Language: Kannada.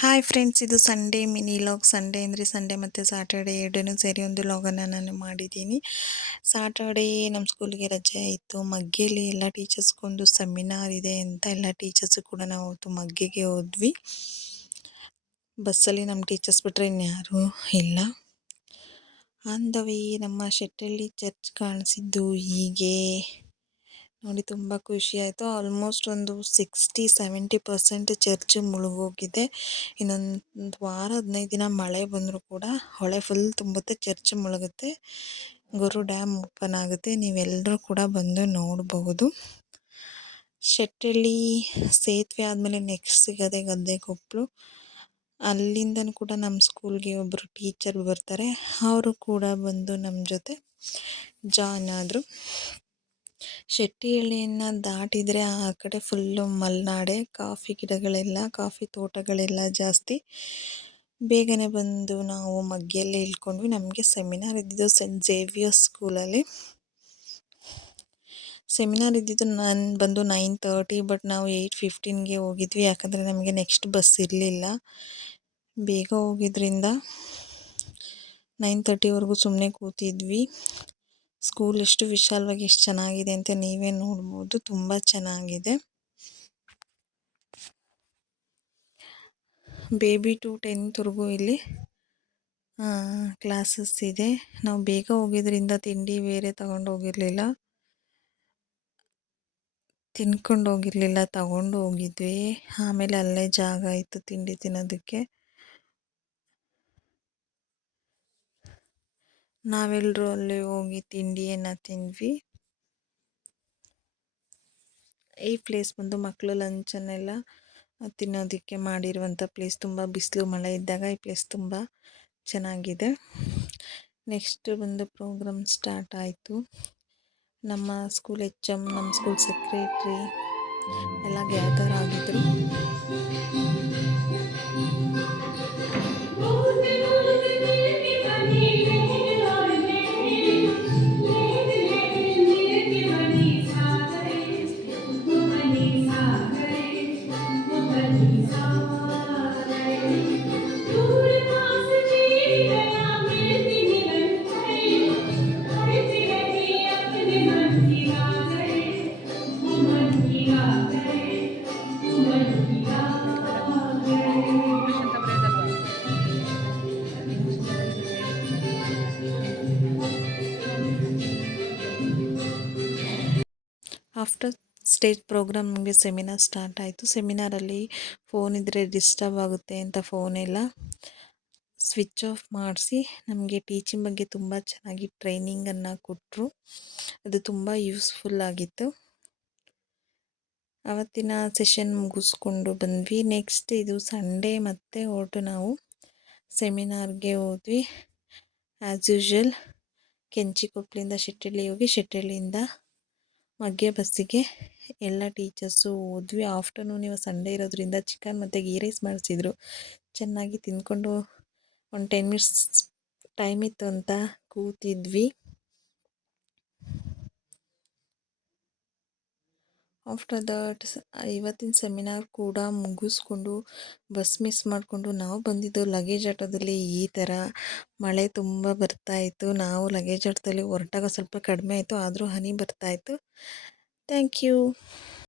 ಹಾಯ್ ಫ್ರೆಂಡ್ಸ್, ಇದು ಸಂಡೇ ಮಿನಿ ಲಾಗ್. ಸಂಡೇ ಅಂದರೆ ಸಂಡೇ ಮತ್ತು ಸ್ಯಾಟರ್ಡೇ ಎರಡನ್ನೂ ಸೇರಿ ಒಂದು ಲಾಗನ್ನು ನಾನು ಮಾಡಿದ್ದೀನಿ. ಸ್ಯಾಟರ್ಡೇ ನಮ್ಮ ಸ್ಕೂಲ್ಗೆ ರಜೆ ಆಯಿತು. ಮಗ್ಗೇಲಿ ಎಲ್ಲ ಟೀಚರ್ಸ್ಗೊಂದು ಸೆಮಿನಾರ್ ಇದೆ ಅಂತ ಎಲ್ಲ ಟೀಚರ್ಸು ಕೂಡ ನಾವು ಅವತ್ತು ಮಗ್ಗೆಗೆ ಹೋದ್ವಿ. ಬಸ್ಸಲ್ಲಿ ನಮ್ಮ ಟೀಚರ್ಸ್ ಬಿಟ್ಟರೆ ಇನ್ಯಾರೂ ಇಲ್ಲ. ಆನ್ ದ ವೇ ನಮ್ಮ ಶೆಟ್ಟಳ್ಳಿ ಚರ್ಚ್ ಕಾಣಿಸಿದ್ದು ಹೀಗೆ ನೋಡಿ, ತುಂಬ ಖುಷಿ ಆಯಿತು. ಆಲ್ಮೋಸ್ಟ್ ಒಂದು 60-70% ಚರ್ಚ್ ಮುಳುಗೋಗಿದೆ. ಇನ್ನೊಂದು ವಾರ 15 ದಿನ ಮಳೆ ಬಂದರೂ ಕೂಡ ಹೊಳೆ ಫುಲ್ ತುಂಬುತ್ತೆ, ಚರ್ಚ್ ಮುಳುಗುತ್ತೆ, ಗೊರು ಡ್ಯಾಮ್ ಓಪನ್ ಆಗುತ್ತೆ. ನೀವೆಲ್ಲರೂ ಕೂಡ ಬಂದು ನೋಡಬಹುದು. ಶೆಟ್ಟಳ್ಳಿ ಸೇತುವೆ ಆದಮೇಲೆ ನೆಕ್ಸ್ಟ್ ಸಿಗೋದೆ ಗದ್ದೆಕೊಪ್ಪಲು. ಅಲ್ಲಿಂದನೂ ಕೂಡ ನಮ್ಮ ಸ್ಕೂಲ್ಗೆ ಒಬ್ಬರು ಟೀಚರ್ ಬರ್ತಾರೆ. ಅವರು ಕೂಡ ಬಂದು ನಮ್ಮ ಜೊತೆ ಜಾಯ್ನ್ ಆದರು. ಶೆಟ್ಟಿಹಳ್ಳಿಯನ್ನು ದಾಟಿದರೆ ಆ ಕಡೆ ಫುಲ್ಲು ಮಲೆನಾಡೆ, ಕಾಫಿ ಗಿಡಗಳೆಲ್ಲ, ಕಾಫಿ ತೋಟಗಳೆಲ್ಲ ಜಾಸ್ತಿ. ಬೇಗನೆ ಬಂದು ನಾವು ಮಗ್ಗೆಯಲ್ಲೇ ಇಳ್ಕೊಂಡ್ವಿ. ನಮಗೆ ಸೆಮಿನಾರ್ ಇದ್ದಿದ್ದು ಸೆಂಟ್ ಝೇವಿಯರ್ಸ್ ಸ್ಕೂಲಲ್ಲಿ. ಸೆಮಿನಾರ್ ಇದ್ದಿದ್ದು ನಾನು ಬಂದು 9:30, ಬಟ್ ನಾವು 8:15ಗೆ ಹೋಗಿದ್ವಿ. ಯಾಕಂದರೆ ನಮಗೆ ನೆಕ್ಸ್ಟ್ ಬಸ್ ಇರಲಿಲ್ಲ. ಬೇಗ ಹೋಗಿದ್ರಿಂದ 9:30ವರೆಗೂ ಸುಮ್ಮನೆ ಕೂತಿದ್ವಿ. ಸ್ಕೂಲ್ ಎಷ್ಟು ವಿಶಾಲವಾಗಿ ಎಷ್ಟು ಚೆನ್ನಾಗಿದೆ ಅಂತ ನೀವೇ ನೋಡ್ಬೋದು. ತುಂಬ ಚೆನ್ನಾಗಿದೆ. ಬೇಬಿ ಟು 10th ಇಲ್ಲಿ ಕ್ಲಾಸಸ್ ಇದೆ. ನಾವು ಬೇಗ ಹೋಗಿದ್ರಿಂದ ತಿಂಡಿ ಬೇರೆ ತಗೊಂಡು ಹೋಗಿರಲಿಲ್ಲ, ತಗೊಂಡು ಹೋಗಿದ್ವಿ. ಆಮೇಲೆ ಅಲ್ಲೇ ಜಾಗ ಇತ್ತು ತಿಂಡಿ ತಿನ್ನೋದಕ್ಕೆ. ನಾವೆಲ್ಲರೂ ಅಲ್ಲಿ ಹೋಗಿ ತಿಂಡಿಯನ್ನು ತಿಂದ್ವಿ. ಈ ಪ್ಲೇಸ್ ಬಂದು ಮಕ್ಕಳು ಲಂಚನ್ನೆಲ್ಲ ತಿನ್ನೋದಕ್ಕೆ ಮಾಡಿರುವಂಥ ಪ್ಲೇಸ್. ತುಂಬ ಬಿಸಿಲು ಮಳೆ ಇದ್ದಾಗ ಈ ಪ್ಲೇಸ್ ತುಂಬ ಚೆನ್ನಾಗಿದೆ. ನೆಕ್ಸ್ಟ್ ಬಂದು ಪ್ರೋಗ್ರಾಮ್ ಸ್ಟಾರ್ಟ್ ಆಯಿತು. ನಮ್ಮ ಸ್ಕೂಲ್ HM, ನಮ್ಮ ಸ್ಕೂಲ್ ಸೆಕ್ರೆಟ್ರಿ ಎಲ್ಲ ಗ್ಯಾದರ್ ಆಗಿದ್ದರು. ಆಫ್ಟರ್ ಸ್ಟೇಜ್ ಪ್ರೋಗ್ರಾಮ್ ನಮಗೆ ಸೆಮಿನಾರ್ ಸ್ಟಾರ್ಟ್ ಆಯಿತು. ಸೆಮಿನಾರಲ್ಲಿ ಫೋನ್ ಇದ್ದರೆ ಡಿಸ್ಟರ್ಬ್ ಆಗುತ್ತೆ ಅಂತ ಫೋನೆಲ್ಲ ಸ್ವಿಚ್ ಆಫ್ ಮಾಡಿಸಿ ನಮಗೆ ಟೀಚಿಂಗ್ ಬಗ್ಗೆ ತುಂಬ ಚೆನ್ನಾಗಿ ಟ್ರೈನಿಂಗನ್ನು ಕೊಟ್ಟರು. ಅದು ತುಂಬ ಯೂಸ್ಫುಲ್ ಆಗಿತ್ತು. ಆವತ್ತಿನ ಸೆಷನ್ ಮುಗಿಸ್ಕೊಂಡು ಬಂದ್ವಿ. ನೆಕ್ಸ್ಟ್ ಇದು ಸಂಡೇ ಮತ್ತೆ ಹೊರಟು ನಾವು ಸೆಮಿನಾರ್ಗೆ ಹೋದ್ವಿ. ಆ್ಯಸ್ ಯೂಶ್ವಲ್ ಕೆಂಚಿಕೊಪ್ಪಲಿಂದ ಶೆಟ್ಟಳ್ಳಿ ಹೋಗಿ ಶೆಟ್ಟಳ್ಳಿಯಿಂದ ಮಗ್ಗೆ ಬಸ್ಸಿಗೆ ಎಲ್ಲ ಟೀಚರ್ಸು ಹೋದ್ವಿ. ಆಫ್ಟರ್ನೂನ್ ಇವಾಗ ಸಂಡೇ ಇರೋದ್ರಿಂದ ಚಿಕನ್ ಮತ್ತು ಗೀ ರೈಸ್ ಮಾಡಿಸಿದ್ರು. ಚೆನ್ನಾಗಿ ತಿಂದ್ಕೊಂಡು ಒಂದು 10 ಮಿನಿಟ್ಸ್ ಟೈಮ್ ಇತ್ತು ಅಂತ ಕೂತಿದ್ವಿ. ಆಫ್ಟರ್ ದಟ್ ಇವತ್ತಿನ ಸೆಮಿನಾರ್ ಕೂಡ ಮುಗಿಸ್ಕೊಂಡು ಬಸ್ ಮಿಸ್ ಮಾಡಿಕೊಂಡು ನಾವು ಬಂದಿದ್ದು ಲಗೇಜ್ ಆಟೋದಲ್ಲಿ. ಈ ಥರ ಮಳೆ ತುಂಬ ಬರ್ತಾಯಿತ್ತು. ನಾವು ಲಗೇಜ್ ಆಟೋದಲ್ಲಿ ಹೊರಟಾಗ ಸ್ವಲ್ಪ ಕಡಿಮೆ ಆಯಿತು, ಆದರೂ ಹನಿ ಬರ್ತಾಯಿತ್ತು. Thank you.